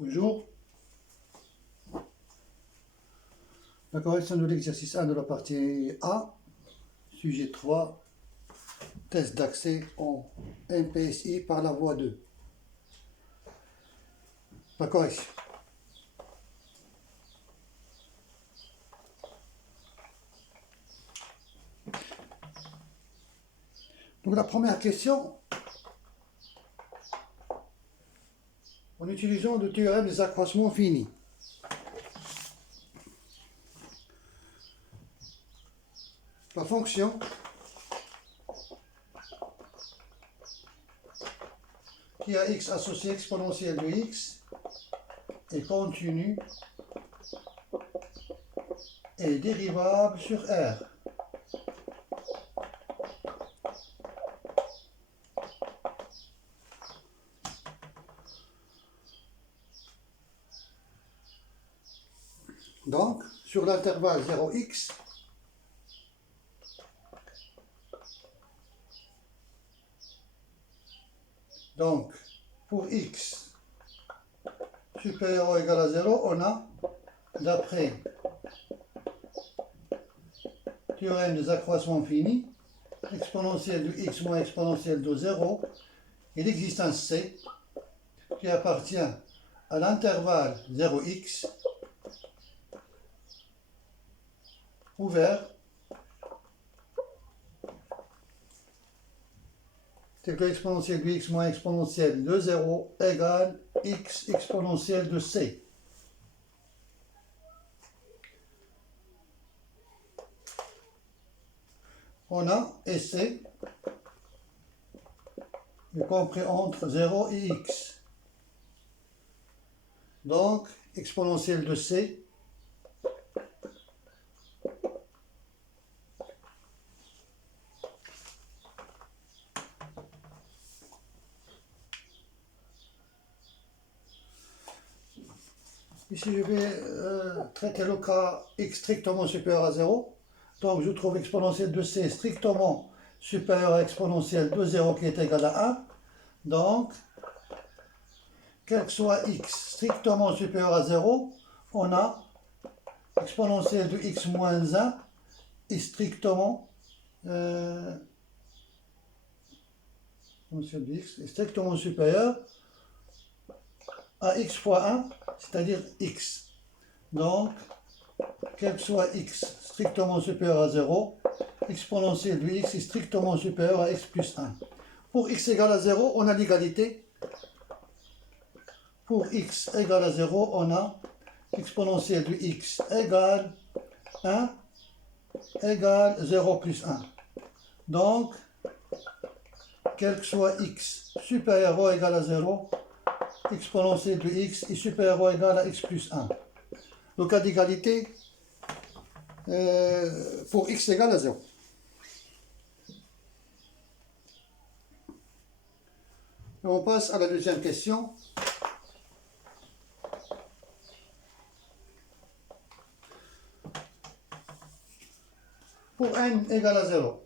Bonjour. La correction de l'exercice 1 de la partie A, sujet 3, test d'accès en MPSI par la voie 2. La correction. Donc la première question, en utilisant le théorème des accroissements finis. La fonction qui a x associé exponentielle de x est continue et dérivable sur R. Donc, sur l'intervalle 0x, donc pour x supérieur ou égal à 0, on a, d'après théorème des accroissements finis, exponentielle de x moins exponentielle de 0, et l'existence C, qui appartient à l'intervalle 0x, ouvert, tel que l'exponentielle de x moins exponentielle de 0 égale x exponentielle de C. On a C est compris entre 0 et x. Donc, exponentielle de C ici je vais traiter le cas x strictement supérieur à 0. Donc je trouve exponentielle de C strictement supérieure à exponentielle de 0 qui est égale à 1. Donc, quel que soit x strictement supérieur à 0, on a exponentielle de x moins 1 est strictement supérieur à x fois 1, c'est-à-dire x. Donc, quel que soit x strictement supérieur à 0, exponentielle de x est strictement supérieur à x plus 1. Pour x égale à 0, on a l'égalité. Pour x égale à 0, on a exponentielle de x égale 1 égale 0 plus 1. Donc, quel que soit x supérieur ou égal à 0, exponentielle de x est supérieur ou égal à x plus 1. Le cas d'égalité pour x égale à 0. Et on passe à la deuxième question. Pour n égale à 0,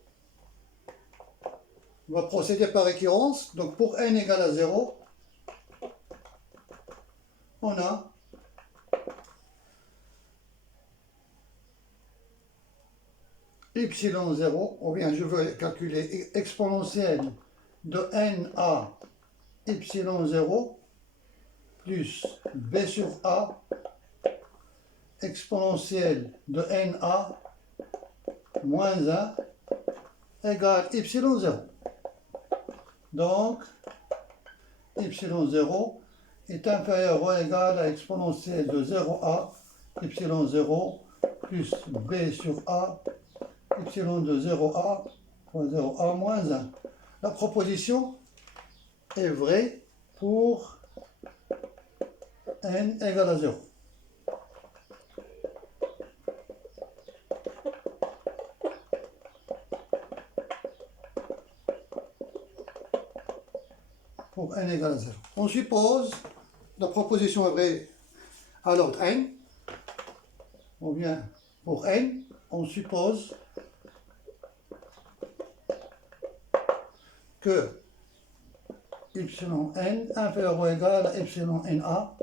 on va procéder par récurrence. Donc pour n égale à 0, on a epsilon 0, ou bien je veux calculer exponentielle de n à epsilon 0 plus b sur a exponentielle de n a moins 1 égale epsilon 0. Donc, epsilon 0 est inférieur ou égal à exponentielle de 0a epsilon 0 plus b sur a epsilon de 0a fois 0a moins 1. La proposition est vraie pour n égale à 0. Pour n égale à 0. On suppose la proposition est vraie à l'ordre n, ou bien pour n, on suppose que epsilon n inférieur ou égal à epsilon na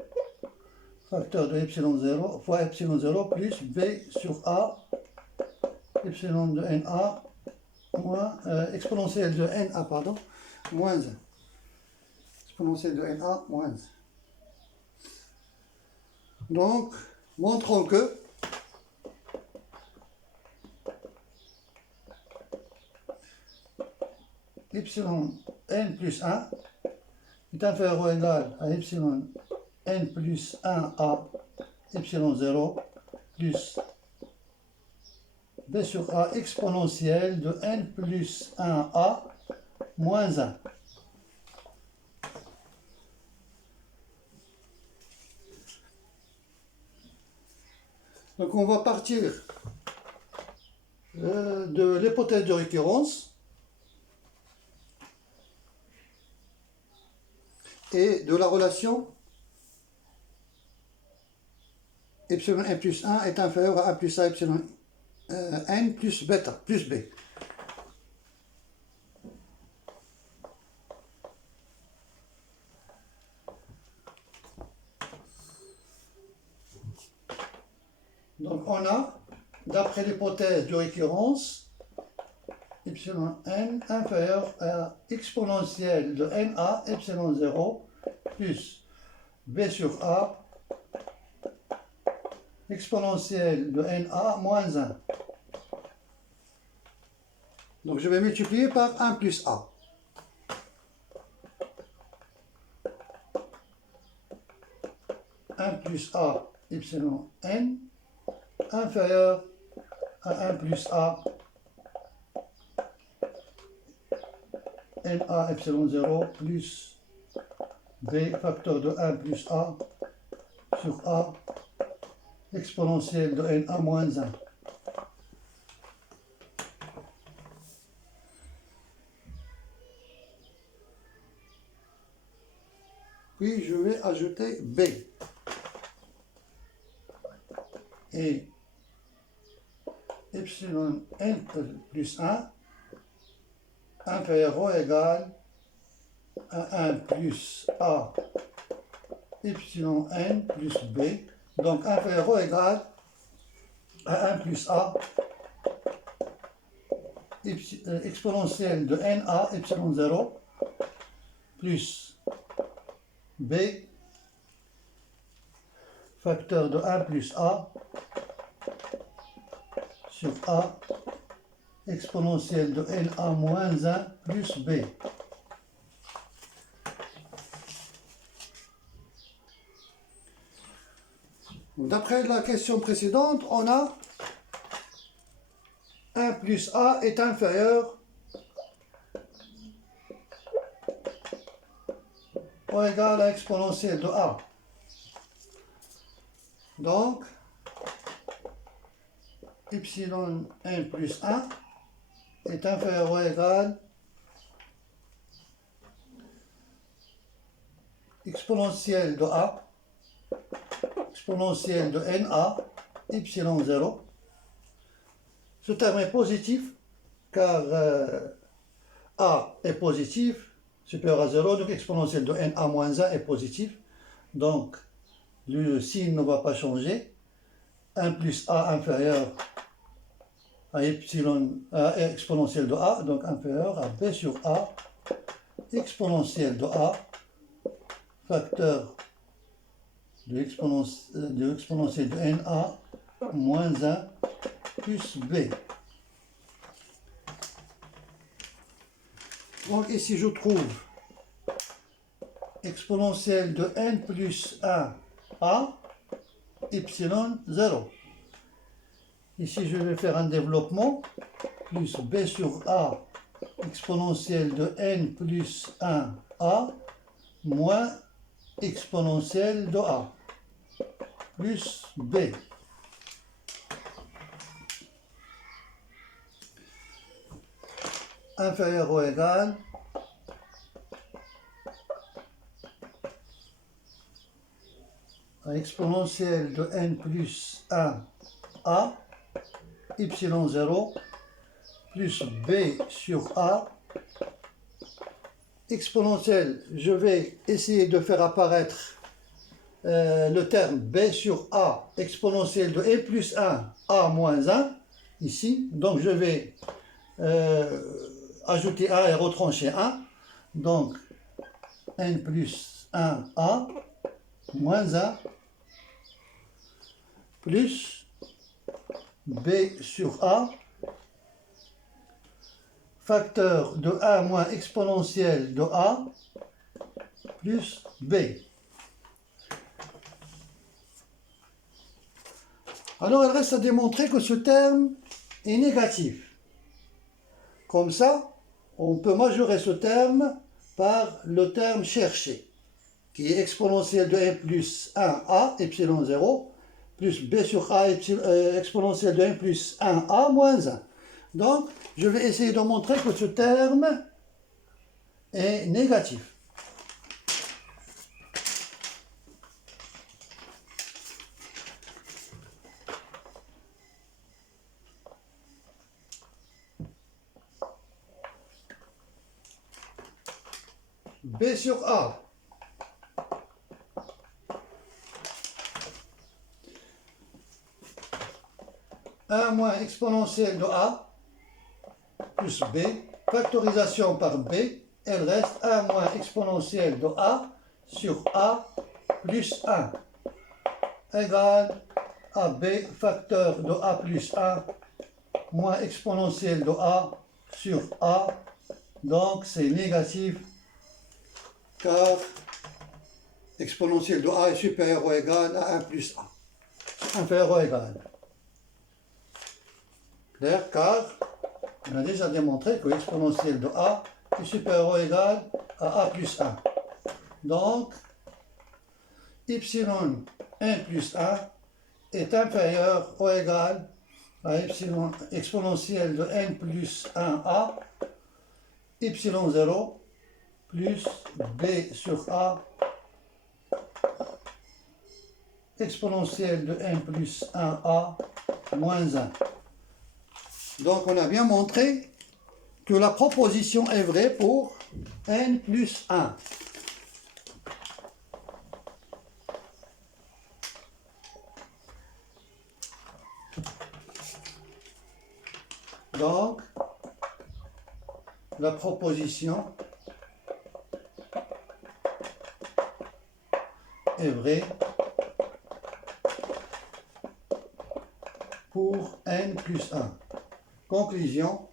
facteur de epsilon 0 fois epsilon 0 plus b sur a epsilon de na moins exponentielle de na, pardon, moins 1. Exponentielle de na moins 1. Donc, montrons que epsilon n plus 1 est inférieur ou égal à epsilon n plus 1 à epsilon 0 plus b sur a exponentielle de n plus 1 a moins 1. Donc on va partir de l'hypothèse de récurrence et de la relation epsilon n plus 1 est inférieur à 1 plus a epsilon n plus bêta, plus b. Donc on a, d'après l'hypothèse de récurrence, epsilon n inférieur à exponentielle de na epsilon 0 plus b sur a exponentielle de na moins 1. Donc je vais multiplier par 1 plus a. Plus a epsilon n inférieur à 1 plus a na epsilon 0 plus b facteur de 1 plus a sur a exponentielle de na moins 1. Puis je vais ajouter b. Et epsilon n plus 1 inférieur ou égal à 1 plus a epsilon n plus b, donc inférieur ou égal à 1 plus a exponentielle de na epsilon 0 plus b facteur de 1 plus a sur a exponentielle de na moins 1 plus b. D'après la question précédente, on a 1 plus a est inférieur ou égal à exponentielle de a. Donc, epsilon n plus 1 est inférieur ou égal exponentielle de a, exponentielle de na, epsilon 0. Ce terme est positif car a est positif, supérieur à 0, donc exponentielle de na moins 1 est positif. Donc, le signe ne va pas changer. 1 plus a inférieur à epsilon exponentielle de a, donc inférieur à b sur a exponentielle de a facteur de exponentielle de na moins 1 plus b. Donc ici je trouve exponentielle de n plus 1 a epsilon 0. Ici je vais faire un développement plus b sur a exponentielle de n plus 1 a moins exponentielle de a plus b. Inférieur ou égal à exponentielle de n plus 1 a epsilon 0 plus b sur a exponentielle. Je vais essayer de faire apparaître le terme b sur a exponentielle de n plus 1, a moins 1, ici. Donc je vais ajouter a et retrancher 1. Donc n plus 1a moins 1 plus b sur a facteur de a moins exponentielle de a plus b. Alors il reste à démontrer que ce terme est négatif. Comme ça, on peut majorer ce terme par le terme cherché, qui est exponentielle de n plus 1a, epsilon 0, plus b sur a, exponentielle de n plus 1a moins 1. Donc, je vais essayer de montrer que ce terme est négatif. B sur A. A moins exponentielle de A plus B, factorisation par B, elle reste A moins exponentielle de A sur A plus 1 égale AB facteur de A plus 1 moins exponentielle de A sur A. Donc c'est négatif car exponentielle de A est supérieure ou égale à 1 plus A. Inférieur ou égal. Clair, car on a déjà démontré que l'exponentielle de A est supérieure ou égale à A plus 1. Donc, epsilon 1 plus 1 est inférieur ou égal à epsilon exponentielle de n plus 1a, epsilon 0 plus b sur a, exponentielle de n plus 1a moins 1. Donc on a bien montré que la proposition est vraie pour n plus 1. Donc, la proposition est vraie pour n plus 1. Conclusion,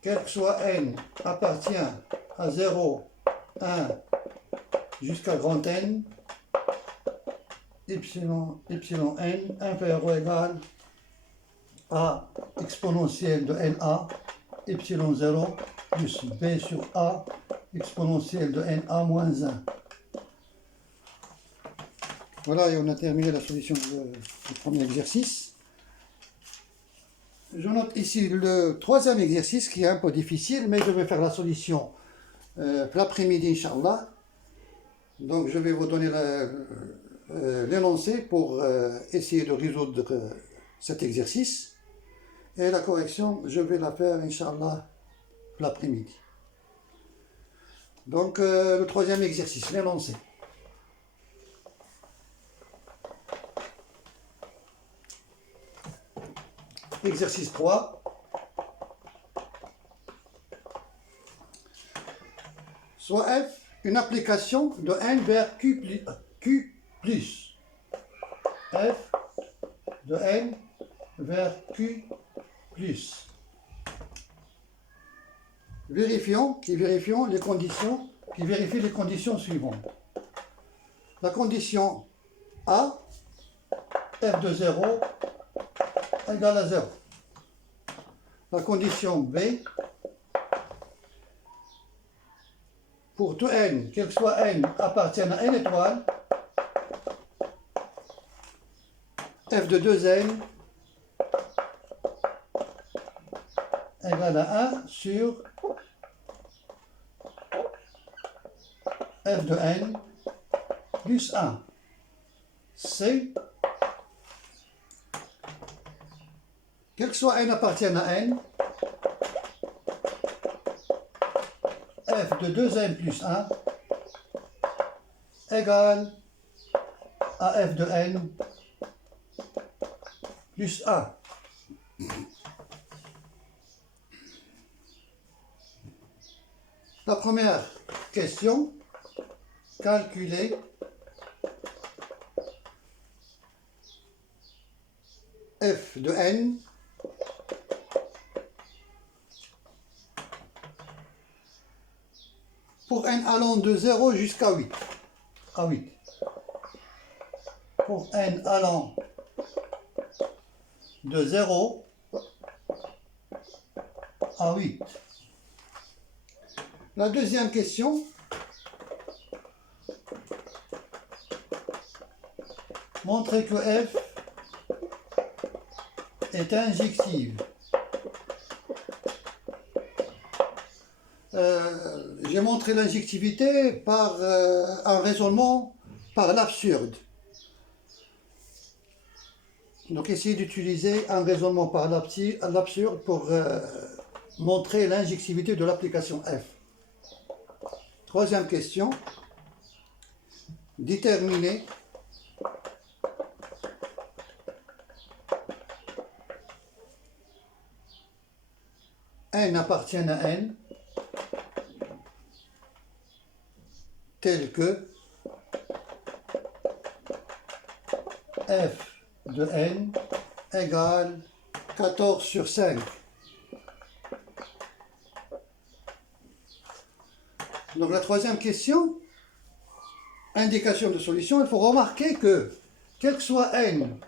quel que soit n appartient à 0, 1 jusqu'à grand N, epsilon n inférieur ou égal à exponentielle de NA, epsilon 0 plus b sur a, exponentielle de NA moins 1. Voilà, et on a terminé la solution du premier exercice. Je note ici le troisième exercice qui est un peu difficile, mais je vais faire la solution l'après-midi, Inch'Allah. Donc je vais vous donner l'énoncé pour essayer de résoudre cet exercice. Et la correction, je vais la faire, Inch'Allah, l'après-midi. Donc le troisième exercice, l'énoncé. Exercice 3. Soit f une application de n vers q plus. F de n vers q plus. Vérifie les conditions suivantes. La condition A, f de 0 égale à 0. La condition B, pour tout n, quel que soit n, appartienne à n étoile, f de 2n égale à 1 sur f de n plus 1. C, quel que soit n appartienne à n, f de 2n plus 1 égale à f de n plus 1. La première question, calculer f de n pour n allant de 0 jusqu'à 8. À 8. Pour n allant de 0 à 8. La deuxième question, montrer que f est injective. J'ai montré l'injectivité par un raisonnement par l'absurde. Donc essayez d'utiliser un raisonnement par l'absurde pour montrer l'injectivité de l'application f. Troisième question, déterminer n appartient à n tel que f de n égale 14 sur 5. Donc la troisième question, indication de solution, il faut remarquer que, quel que soit n,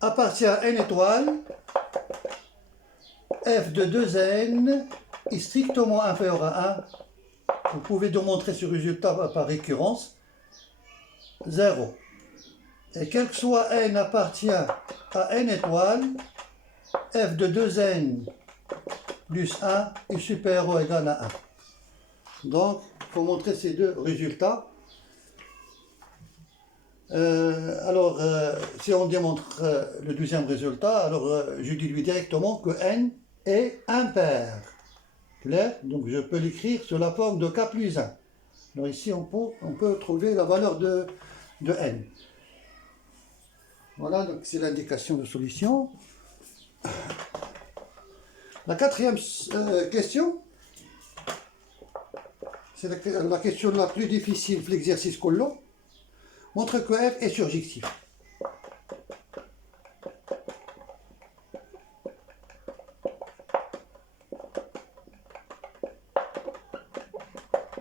appartient à n étoile, f de 2n est strictement inférieur à 1. Vous pouvez démontrer ce résultat par récurrence, 0. Et quel que soit n appartient à n étoile, f de 2n plus 1 est supérieur ou égal à 1. Donc, il faut montrer ces deux résultats. Si on démontre le deuxième résultat, alors je déduis directement que n est impair. Clair? Donc je peux l'écrire sous la forme de k plus 1. Alors ici, on peut trouver la valeur de n. Voilà, donc c'est l'indication de solution. La quatrième question, c'est la question la plus difficile de l'exercice Collo. Montre que f est surjectif.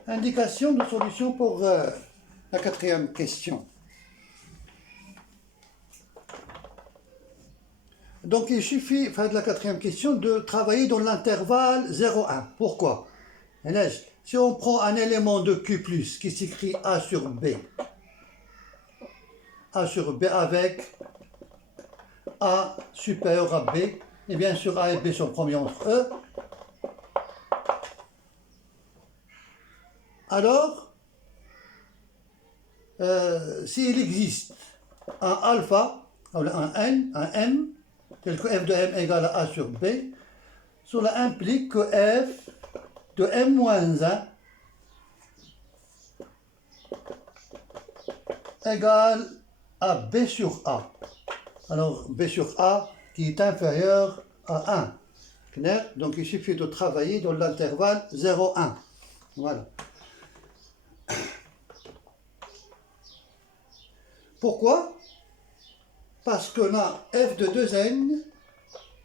Indication de solution pour la quatrième question. Donc il suffit, de la quatrième question, de travailler dans l'intervalle 0,1. Pourquoi? Si on prend un élément de Q+, qui s'écrit A sur B avec A supérieur à B, et bien sûr A et B sont premiers entre eux, alors, s'il existe un alpha, un n, un m, tel que f de m égale à A sur B, cela implique que f de m-1 égale à B sur A. Alors, B sur A qui est inférieur à 1. Clair? Donc, il suffit de travailler dans l'intervalle 0,1. Voilà. Pourquoi? Parce qu'on a f de 2n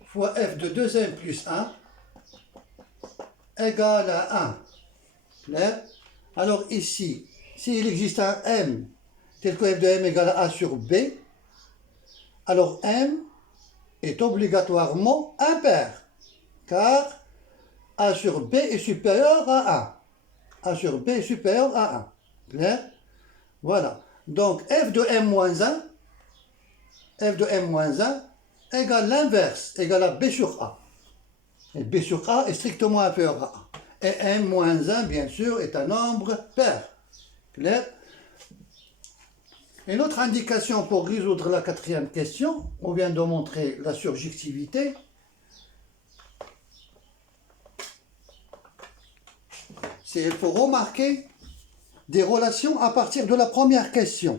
fois f de 2n plus 1 égale à 1. Clair? Alors ici, s'il existe un m tel que f de m égale à A sur B, alors m est obligatoirement impair, car A sur B est supérieur à 1. A sur B est supérieur à 1. Clair? Voilà. Donc f de m-1, égale l'inverse, égale à B sur A. Et B sur A est strictement inférieur à 1. Et m-1, bien sûr, est un nombre pair. Clair? Une autre indication pour résoudre la quatrième question, on vient de montrer la surjectivité. C'est il faut remarquer des relations à partir de la première question.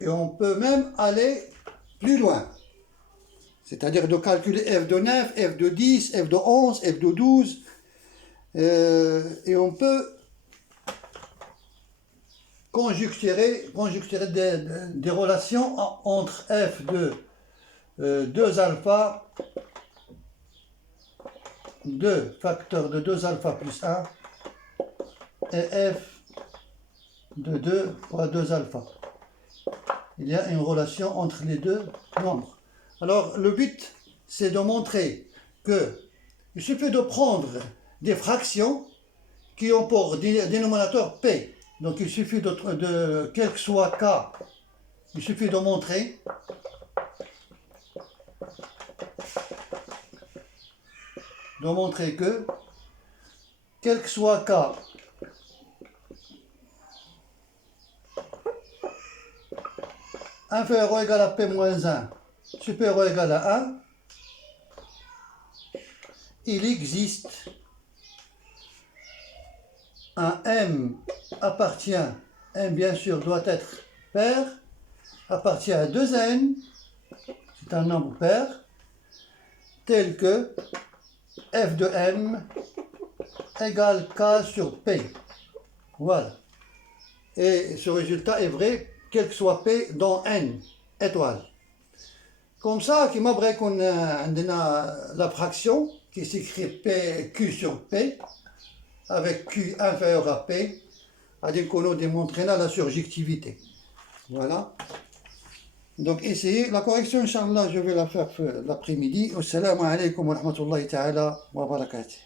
Et on peut même aller plus loin. C'est-à-dire de calculer f de 9, f de 10, f de 11, f de 12. Et on peut conjecturer des relations entre f de 2 alpha, 2 facteurs de 2 alpha plus 1, et f de 2 fois 2 alpha. Il y a une relation entre les deux nombres. Alors, le but, c'est de montrer qu'il suffit de prendre des fractions qui ont pour dénominateur P. Donc, il suffit quel que soit K, il suffit de montrer que, quel que soit K, inférieur ou égal à P moins 1, supérieur ou égal à 1, il existe un M M bien sûr doit être pair, appartient à 2N, c'est un nombre pair, tel que f de M égale K sur P. Voilà. Et ce résultat est vrai, quel que soit P dans N étoiles. Comme ça, qui m'abrège qu'on a la fraction qui s'écrit P, Q sur P, avec Q inférieur à P, à dire qu'on a démontré là la surjectivité. Voilà. Donc essayez. La correction, Inch'Allah, je vais la faire l'après-midi. Assalamu alaikum wa rahmatullahi ta'ala wa barakatuh.